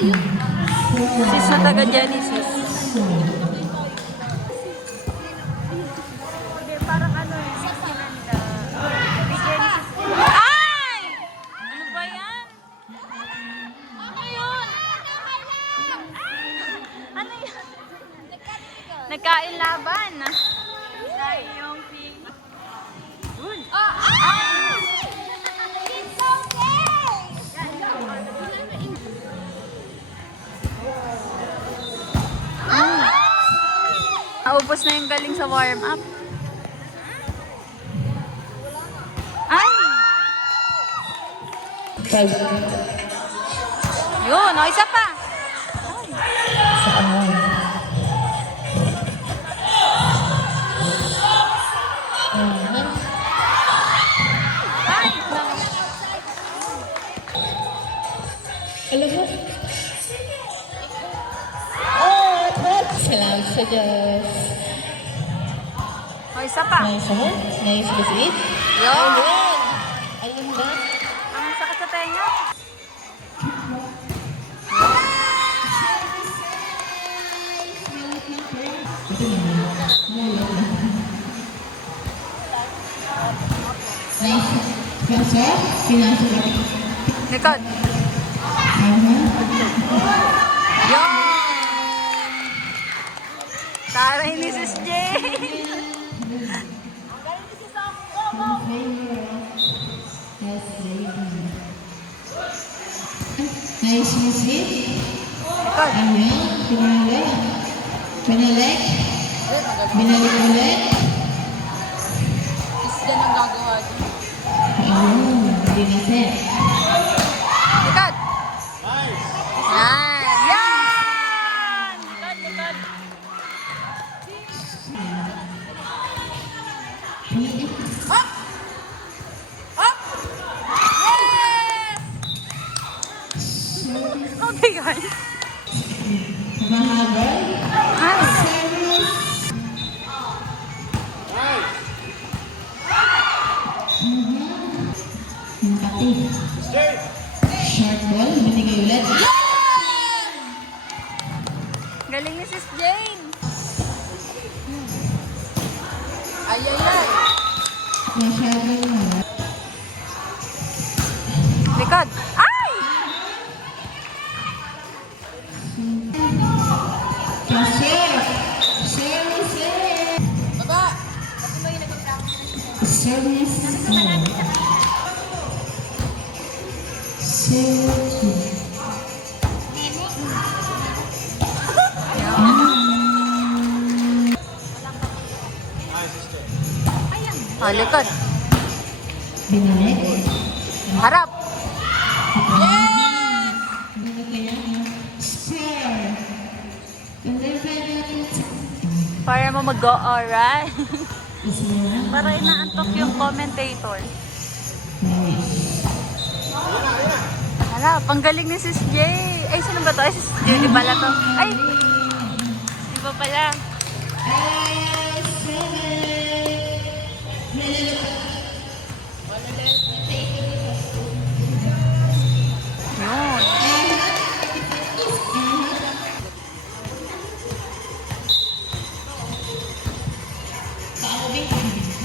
Sis na taga Genesis. Parang ano eh, Sinanda. Ay! Ano ba yan? Ano yun? Ano yun? Nagkain laban. Sayong ping. Yun. Naubos na yung galing sa warm-up. Ay! Yun, o isa pa. Alam mo? Salamat sa Diyos. O isa pa. Nice mo? Nice ba si? Yun. Alam ba? Ang sakit sa tenga. Nice. Kasi, pinasok ako. Likod. Yun. Taray ni Sis Jane. Nice music. Likod. Ayan, pinalik. Pinalik. Binalik ulit. Is yan ang gagawa dito. Ayun, diniset. Likod. Yan. Yan. Likod, likod. Up! Up! Yes! Oh my God. Mahabal. Makati. Short ball, binigay ulit. Galing ni Sis Jane. Ay, ay, ay. Masyadong na. Likod. Ay! Kasi, service. Baba. Service. Service. Oh, likod. Binalik. Harap. Spare. And then pwede natin Para mo mag-go, alright? isa na. Para inaantok yung commentator. Nice. Hala, panggaling ni Sis J. Ay, sino ba to? Ay, Sis J, di pala to. Ay, di ba pala? Yun.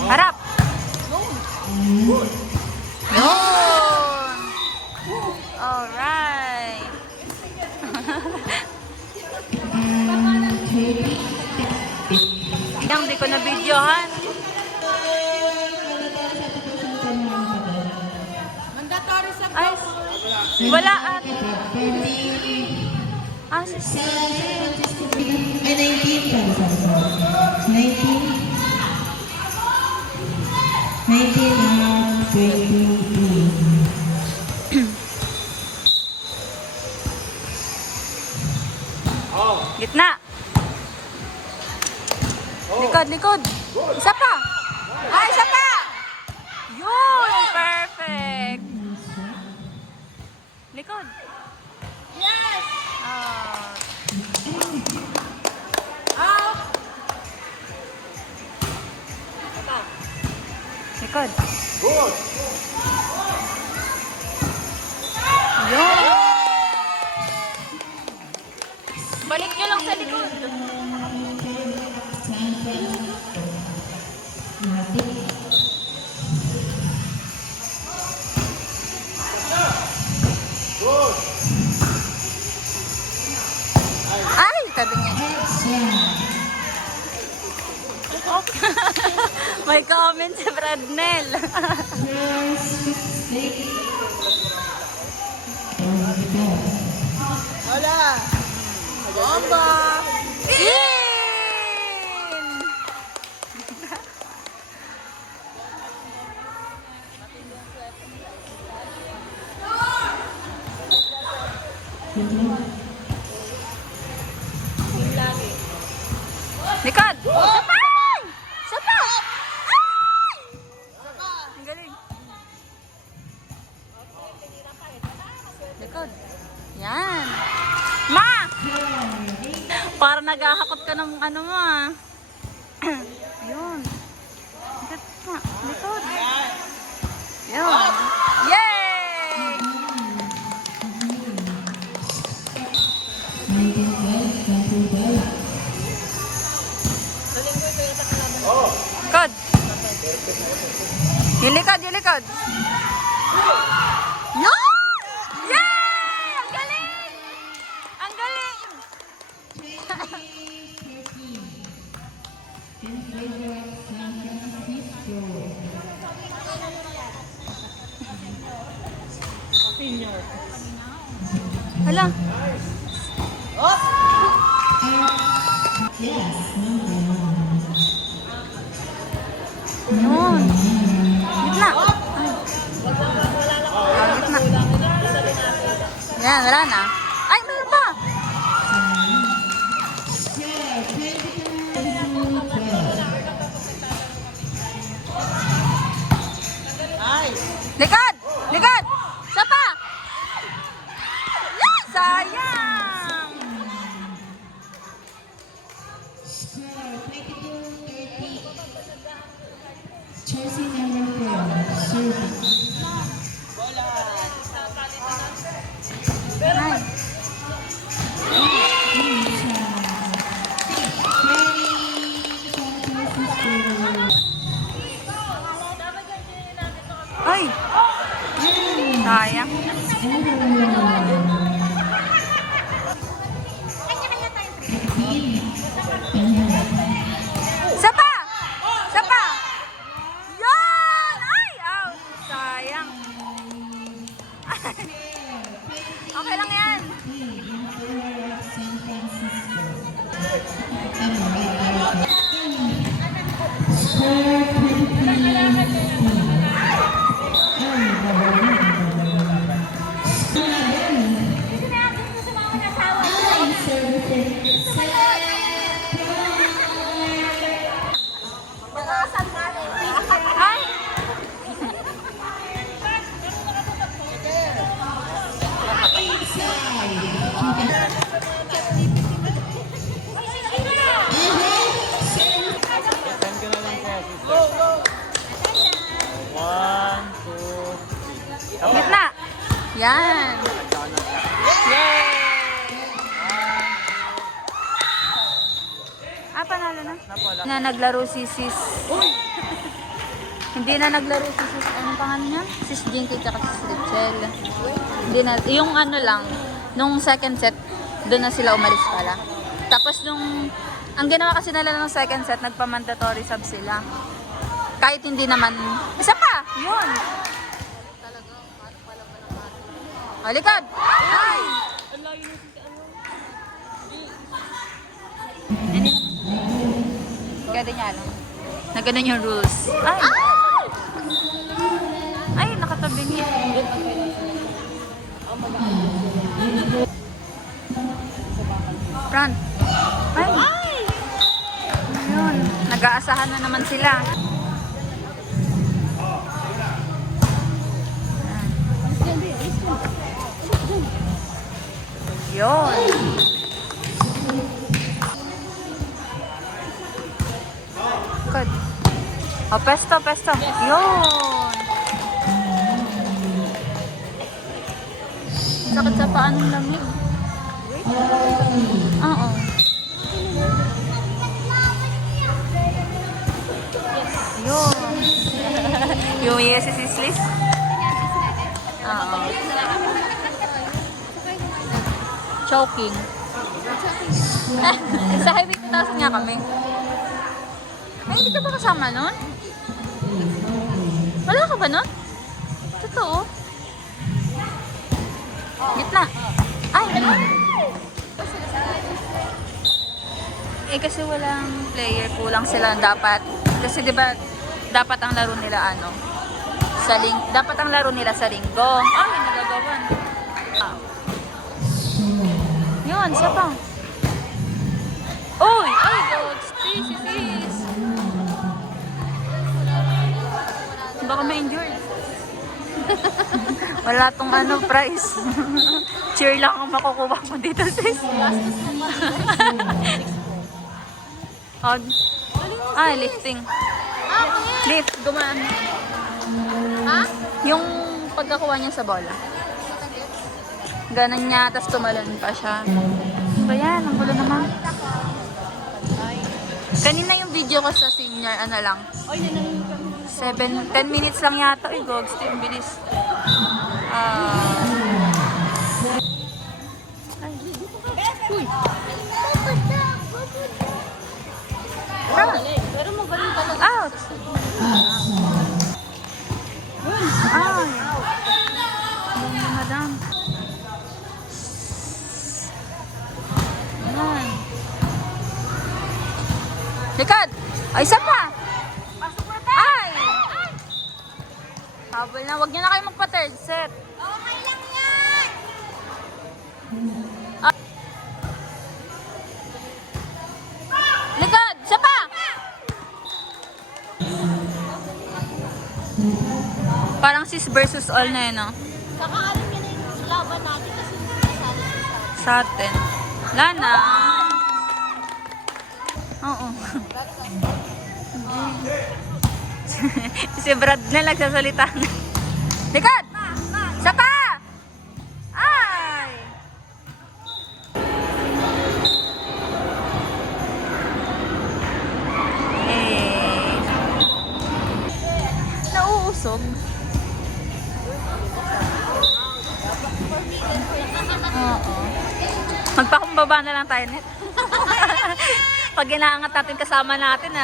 Harap. Yun. Alright. Yang di ko na videohan. Mandatory sa Ay, wala at. Ah, Sis J. Ay, 19 pa. 19. 19 na 23. Gitna. Likod, likod. Isa pa. Ah, isa pa. Yun, perfect. Likod. Yes! Ah. Out! Likod. Yun. tabi niya. Oh. May comment si Bradnell. Wala. Bomba. In! Likod! Sabay! Sabay! Ay! Ang galing. Likod. Yan. Ma! Para naghahakot ka ng ano mo ah. Ayun. Likod ma. Likod. Yun. Yay! Likod. Yung likod, yung likod. Yun! Yay! Ang galing! Ang galing! Hala. Yun. Gitna. Ay. Gitna. Yan, wala na. Ay, meron pa. Likod! Likod! Sapa! Yan! Sayang! Jersey number 4, serving. Ay. Ay! Sayang. Sapa! Sapa! Yan! Ay! Out! Sayang. Okay lang yan. Ay! Gitna. Yan. Yay! Panalo na. Na naglaro si Sis. Hindi na naglaro si Sis. Anong pangalan niya? Sis Jinky tsaka Sis Richelle. Hindi na. Yung ano lang, nung second set, doon na sila umalis pala. Tapos nung, ang ginawa kasi nila ng second set, nagpa-mandatory sub sila. Kahit hindi naman, isa pa! Yun! O, likod! Ay! Kaya niya alam. Na ganun yung rules. Ay! Ay, nakatabi niya. Front. Ay! Ayun. Nag-aasahan na naman sila. Yun. Good. O, pesto, pesto. Yun. Sakit sa paan ng lamig. Oo. Yun. Yung yes, si Sislis? Oo. Choking. Sa Highway 2000 nga kami. Ay, hindi ka ba kasama nun? Wala ka ba nun? Totoo? Gitna. Ay! Eh kasi walang player, kulang sila dapat. Kasi 'di ba dapat ang laro nila dapat ang laro nila sa linggo. Ah, may nagagawan. Ah. Yun, isa pa. Oy! Ay, dogs! Sis! Baka ma-injured. Wala tong prize. Cheer lang ang makukuha mo dito, sis. Lifting. Lift, gumaan. Ha? Yung pagkakuha niya sa bola. Ganon niya, tapos tumalon pa siya. Ba yan? Ang gulo naman. Kanina yung video ko sa senior, lang. 10 minutes lang yata. Uy, gogs, yung bilis. Uy. Pero magaling talaga. Out! Ay! Madam. Ayan. Likad! Ay, isa pa! Ay! Habol na. Huwag niyo na kayo magpa-third set. Okay lang yan! Likad! Isa pa! Parang sis versus all na yun, no? Kakaalam niya na yung laban natin kasi sana Sa atin. Lana! Oo. Si Brad na nagsasalita na. Likad! Isa pa! Ay! Eh. Nauusog. Oo. Magpakumbaba na lang tayo net. Pag inaangat natin kasama natin,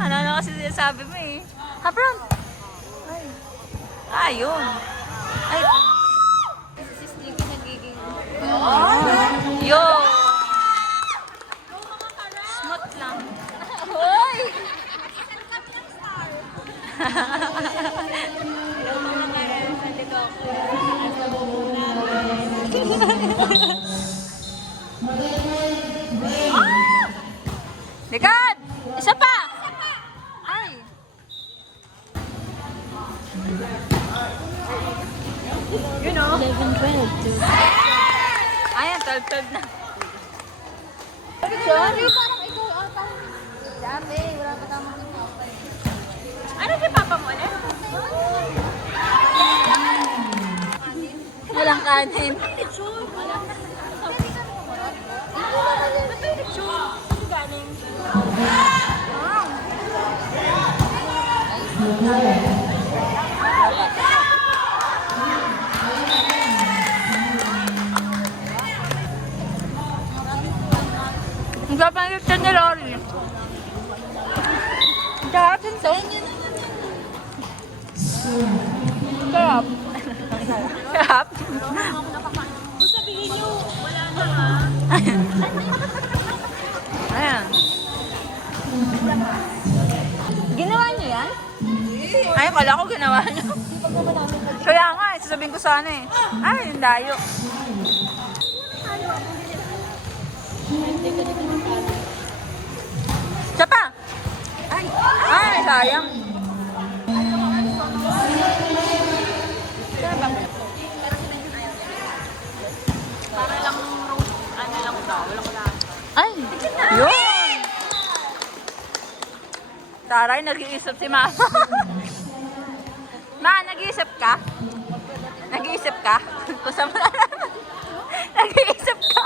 ano kasi sinasabi mo eh. Habron! Ay. Ayun. Ay. Si Stevie nagiging... Yo! Smooth lang. Hoy! Likad! Isa pa! Ay! You know? 11-12. Ayan, 12-12 na. Sorry, parang ikaw ata. Dati, wala pa tamang ito. Ano si Papa mo ulit? Walang kanin. Ang gapanggit siya ni Lori. Sarap yun to. Sarap. Sarap. Kung sabihin niyo, wala na ha. Ayan. Ginawa niyo yan? Ay, kala ko ginawa niyo. Kaya nga, sasabihin ko sana eh. Ay, yung dayo. Siya pa! Ay, sayang. Para lang, lang daw, wala ko lang. Ay, yun! Taray, nag-iisip si Mama. Ma, nag-iisip ka? Nag-iisip ka? Kusa mo na naman. Nag-iisip ka?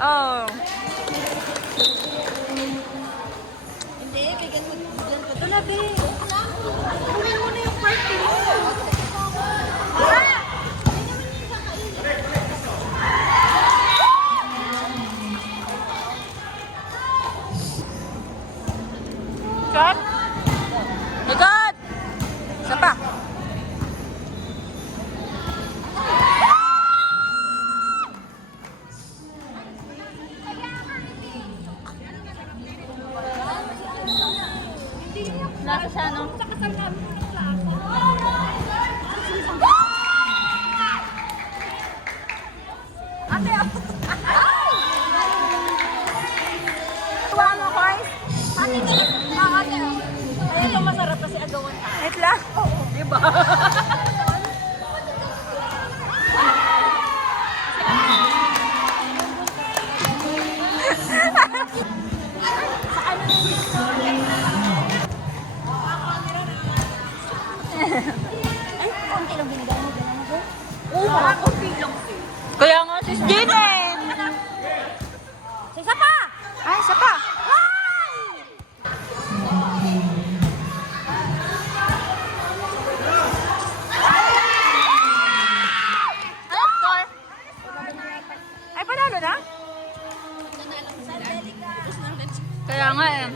Oh. Hindi, kaya ganun. Ito na, be. Kunin mo na yung party mo. Diba? Oo, konti lang sis. Kaya nga, sis Jinen! Isa pa! Ay, isa pa! Ano score? Ay, panalo na? Kaya nga eh.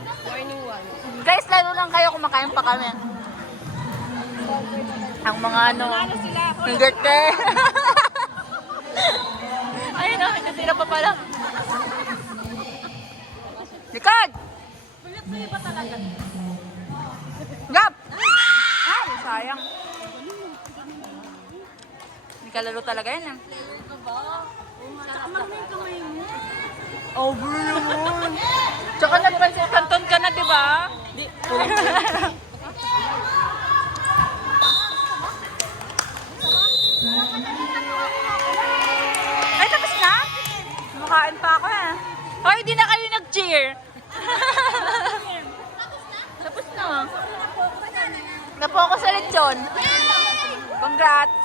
Guys, lalo lang kayo kumakain pa kami. Ang mga ano, ang gerte. Ayun na, may tira pa pala. Likod! Sulit ba talaga? Gap! Ay, sayang. Hindi kalaro talaga yan eh. Tsaka magmay kamay mo. Over yun. Tsaka nagpansin kanton ka na, di ba? Ay, tapos na? Makain pa ako eh. Hoy, di na kayo nag-cheer. Tapos na. Napo ako sa lechon. Congrats.